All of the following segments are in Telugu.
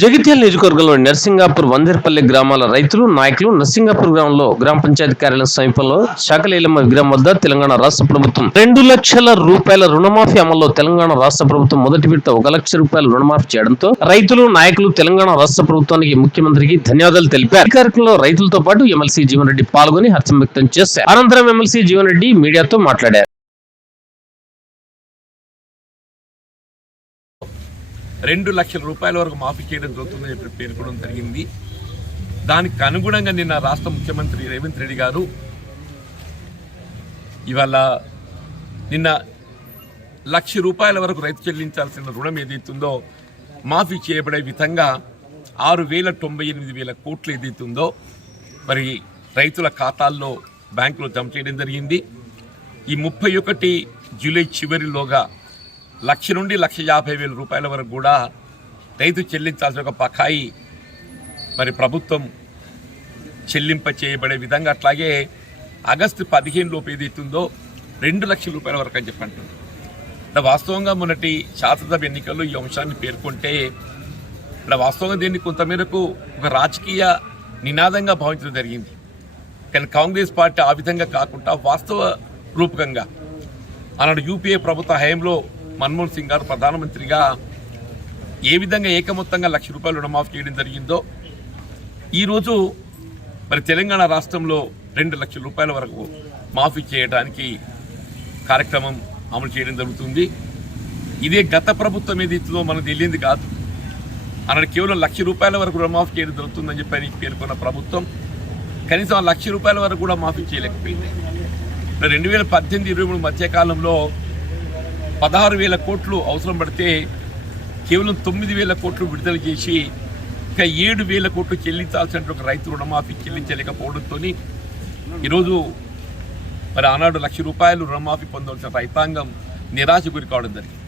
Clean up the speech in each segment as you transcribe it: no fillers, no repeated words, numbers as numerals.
జగిత్యాల నియోజకవర్గంలోని నర్సింగాపూర్ వందేర్పల్లి గ్రామాల రైతులు నాయకులు నర్సింగాపూర్ గ్రామంలో గ్రామ పంచాయతీ కార్యాలయం సమీపంలో శాఖలీలమ్మ విగ్రహం వద్ద తెలంగాణ రాష్ట్ర ప్రభుత్వం 2 లక్షల రూపాయల రుణమాఫీ అమల్లో తెలంగాణ రాష్ట్ర ప్రభుత్వం మొదటి విడత 1 లక్ష రూపాయల రుణమాఫీ చేయడంతో రైతులు నాయకులు తెలంగాణ రాష్ట్ర ప్రభుత్వానికి ముఖ్యమంత్రికి ధన్యవాదాలు తెలిపారు. ఈ కార్యక్రమంలో రైతులతో పాటు ఎమ్మెల్సీ జీవన్ రెడ్డి పాల్గొని హర్షం వ్యక్తం చేశారు. అనంతరం ఎమ్మెల్సీ జీవన్ రెడ్డి మీడియాతో మాట్లాడారు. 2 లక్షల రూపాయల వరకు మాఫీ చేయడం జరుగుతుందని చెప్పి పేర్కొనడం జరిగింది. దానికి అనుగుణంగా నిన్న రాష్ట్ర ముఖ్యమంత్రి రేవంత్ రెడ్డి గారు ఇవాళ నిన్న 1 లక్ష రూపాయల వరకు రైతు చెల్లించాల్సిన రుణం ఏదైతుందో మాఫీ చేయబడే విధంగా 6,98,000 కోట్లు ఏదైతుందో మరి రైతుల ఖాతాల్లో బ్యాంకులో జమ చేయడం జరిగింది. ఈ 31 జూలై చివరిలోగా 1 లక్ష నుండి 1,50,000 రూపాయల వరకు కూడా రైతు చెల్లించాల్సిన ఒక బకాయి మరి ప్రభుత్వం చెల్లింప చేయబడే విధంగా, అట్లాగే ఆగస్టు 15 లోపు ఏదైతుందో 2 లక్షల రూపాయల వరకు అని చెప్పంటున్నారు. ఇక్కడ వాస్తవంగా మొన్నటి శాసనసభ ఎన్నికల్లో ఈ అంశాన్ని పేర్కొంటే ఇక్కడ వాస్తవంగా దీన్ని కొంతమేరకు ఒక రాజకీయ నినాదంగా భావించడం జరిగింది. కానీ కాంగ్రెస్ పార్టీ ఆ విధంగా కాకుండా వాస్తవ రూపకంగా ఆనాడు యూపీఏ ప్రభుత్వ హయాంలో మన్మోహన్ సింగ్ గారు ప్రధానమంత్రిగా ఏ విధంగా ఏకమొత్తంగా 1 లక్ష రూపాయలు రుణమాఫీ చేయడం జరిగిందో ఈరోజు మరి తెలంగాణ రాష్ట్రంలో 2 లక్షల రూపాయల వరకు మాఫీ చేయడానికి కార్యక్రమం అమలు చేయడం జరుగుతుంది. ఇదే గత ప్రభుత్వం ఏదైతుందో మనకు తెలియంది కాదు. అన్నాడు కేవలం 1 లక్ష రూపాయల వరకు రుణమాఫీ చేయడం జరుగుతుందని చెప్పని పేర్కొన్న ప్రభుత్వం కనీసం 1 లక్ష రూపాయల వరకు కూడా మాఫీ చేయలేకపోయింది. 2018-23 మధ్యకాలంలో 16,000 కోట్లు అవసరం పడితే కేవలం 9,000 కోట్లు విడుదల చేసి ఇంకా 7,000 కోట్లు చెల్లించాల్సిన ఒక రైతు రుణమాఫీ చెల్లించలేకపోవడంతో ఈరోజు మరి ఆనాడు 1 లక్ష రూపాయలు రుణమాఫీ పొందవలసిన రైతాంగం నిరాశ గురి కావడం జరిగింది.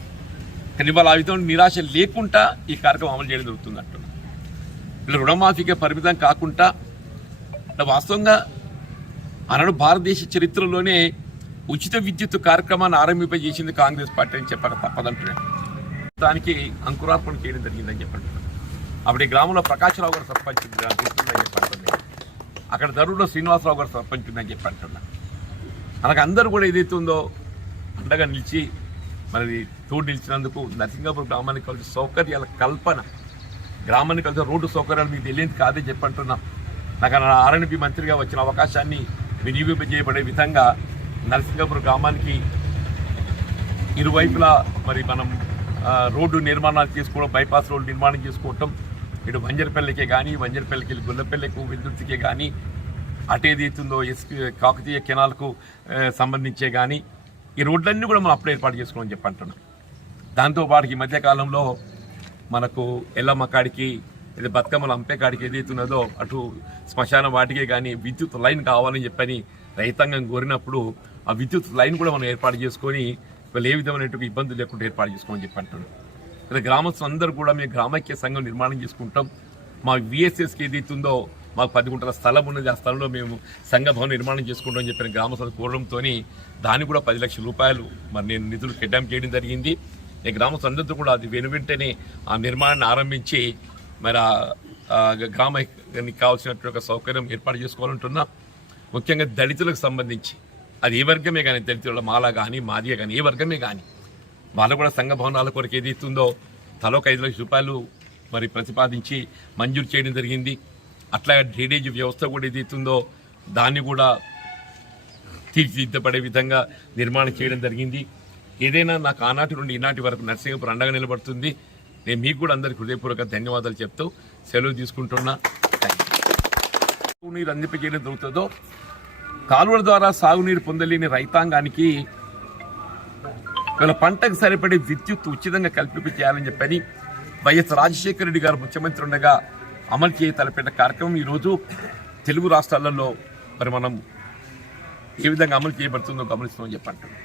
కానీ వాళ్ళ ఆ విధంగా నిరాశ లేకుండా ఈ కార్యక్రమం అమలు చేయడం జరుగుతుంది అంటున్నారు. ఇలా రుణమాఫీకే పరిమితం కాకుండా వాస్తవంగా ఆనాడు భారతదేశ చరిత్రలోనే ఉచిత విద్యుత్ కార్యక్రమాన్ని ఆరంభింపజేసింది కాంగ్రెస్ పార్టీ అని చెప్పారు తప్పదంటున్నాడు. దానికి అంకురార్పణ చేయడం జరిగిందని చెప్పంటున్నాడు. అప్పుడు ఈ గ్రామంలో ప్రకాశ్రావు గారు సర్పంచ్ గుర్తుందని చెప్పంటున్నాడు. అక్కడ దరూరులో శ్రీనివాసరావు గారు సర్పంచ్ ఉందని చెప్పంటున్నాడు. అలాగే అందరూ కూడా ఏదైతే ఉందో అండగా నిలిచి మరి తోడు నిలిచినందుకు నరసింగాపూర్ గ్రామానికి కలిసి సౌకర్యాల కల్పన, గ్రామానికి కలిసి రోడ్డు సౌకర్యాలు మీకు తెలియదు కాదే చెప్పంటున్నా. నాకు ఆర్ఎన్బి మంత్రిగా వచ్చిన అవకాశాన్ని వినియోగింపజేయబడే విధంగా నరసింగాపూర్ గ్రామానికి ఇరువైపులా మరి మనం రోడ్డు నిర్మాణాలు చేసుకోవడం, బైపాస్ రోడ్డు నిర్మాణం చేసుకోవటం, ఇటు వంజరపల్లికే కానీ వంజరపల్లికి గుల్లపల్లికి విద్యుత్తుకే కానీ అటేదైతుందో కాకతీయ కెనాల్కు సంబంధించే కానీ ఈ రోడ్లన్నీ కూడా మనం అప్పుడు ఏర్పాటు చేసుకోమని చెప్పంటున్నాం. దాంతోపాటు ఈ మధ్యకాలంలో మనకు ఎల్లమ్మ కాడికి ఇది బతుకమ్మల అంపే కాడికి ఏదైతున్నదో అటు శ్మశాన వాటికే కానీ విద్యుత్ లైన్ కావాలని చెప్పని రైతాంగం కోరినప్పుడు ఆ విద్యుత్ లైన్ కూడా మనం ఏర్పాటు చేసుకొని వాళ్ళు ఏ విధమైనటువంటి ఇబ్బందులు లేకుండా ఏర్పాటు చేసుకోమని చెప్పి అంటున్నాం. ఇలా గ్రామస్తులు అందరూ కూడా మేము గ్రామైక్య సంఘం నిర్మాణం చేసుకుంటాం. మా విఎస్ఎస్కి ఏదైతుందో మాకు 10 గుంటల స్థలం ఉన్నది, ఆ స్థలంలో మేము సంఘ భవనం నిర్మాణం చేసుకుంటామని చెప్పిన గ్రామస్తులు కోరడంతో దాన్ని కూడా 10 లక్షల రూపాయలు మరి నేను నిధులు కేటాయింపు చేయడం జరిగింది. ఈ గ్రామస్తులందరితో కూడా అది వెంటనే ఆ నిర్మాణాన్ని ఆరంభించి మరి గ్రామానికి కావాల్సినటువంటి సౌకర్యం ఏర్పాటు చేసుకోవాలంటున్నా. ముఖ్యంగా దళితులకు సంబంధించి అది ఏ వర్గమే కానీ, దళితుల మాల కానీ మాదిగ కానీ ఏ వర్గమే కానీ వాళ్ళు కూడా సంఘ భవనాల కొరకు ఏదైతుందో తలోక 5 లక్షల రూపాయలు మరి ప్రతిపాదించి మంజూరు చేయడం జరిగింది. అట్లాగే డ్రైనేజ్ వ్యవస్థ కూడా ఏదైతుందో దాన్ని కూడా తీర్చిదిద్దబడే విధంగా నిర్మాణం చేయడం జరిగింది. ఏదైనా నాకు ఆనాటి నుండి ఈనాటి వరకు నరసింగాపూర్ అండగా నిలబడుతుంది. నేను మీకు కూడా అందరికీ హృదయపూర్వక ధన్యవాదాలు చెప్తూ సెలవు తీసుకుంటున్నా. సాగునీరు అందింపజేయడం జరుగుతుందో కాలువల ద్వారా సాగునీరు పొందలేని రైతాంగానికి వీళ్ళ పంటకు సరిపడే విద్యుత్ ఉచితంగా కల్పింపు చేయాలని చెప్పని వైఎస్ రాజశేఖర రెడ్డి గారు ముఖ్యమంత్రి ఉండగా అమలు చేయ తలపెట్టిన కార్యక్రమం ఈరోజు తెలుగు రాష్ట్రాలలో మరి మనం ఏ విధంగా అమలు చేయబడుతుందో గమనిస్తామని చెప్పంటున్నాం.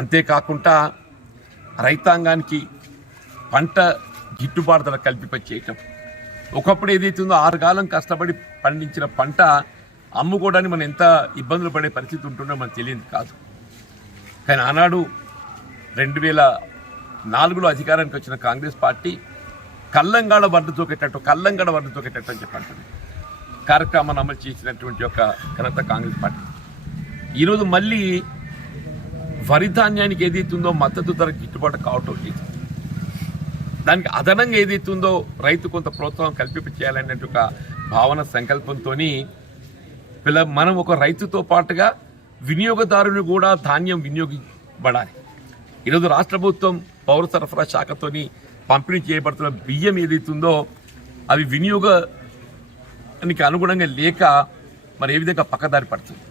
అంతేకాకుండా రైతాంగానికి పంట గిట్టుబాటు ధర కల్పింపచేయటం, ఒకప్పుడు ఏదైతుందో 6 కాలం కష్టపడి పండించిన పంట అమ్ముకోవడానికి మనం ఎంత ఇబ్బందులు పడే పరిస్థితి ఉంటుందో మనకు తెలియదు కాదు. కానీ ఆనాడు 2004లో అధికారానికి వచ్చిన కాంగ్రెస్ పార్టీ కల్లంగాడ వడ్డు తోకేటట్టు అని చెప్పంటుంది కార్యక్రమాన్ని అమలు చేసినటువంటి ఒక ఘనత కాంగ్రెస్ పార్టీ. ఈరోజు మళ్ళీ వరి ధాన్యానికి ఏదైతుందో మద్దతు ధర గిట్టుబాటు కావటం లేదు. దానికి అదనంగా ఏదైతుందో రైతు కొంత ప్రోత్సాహం కల్పించేయాలనే ఒక భావన సంకల్పంతో మనం ఒక రైతుతో పాటుగా వినియోగదారుని కూడా ధాన్యం వినియోగించబడాలి. ఈరోజు రాష్ట్ర ప్రభుత్వం పౌర సరఫరా శాఖతోని పంపిణీ చేయబడుతున్న బియ్యం ఏదైతుందో అవి వినియోగానికి అనుగుణంగా లేక మరి ఏ విధంగా పక్కదారి పడుతుంది.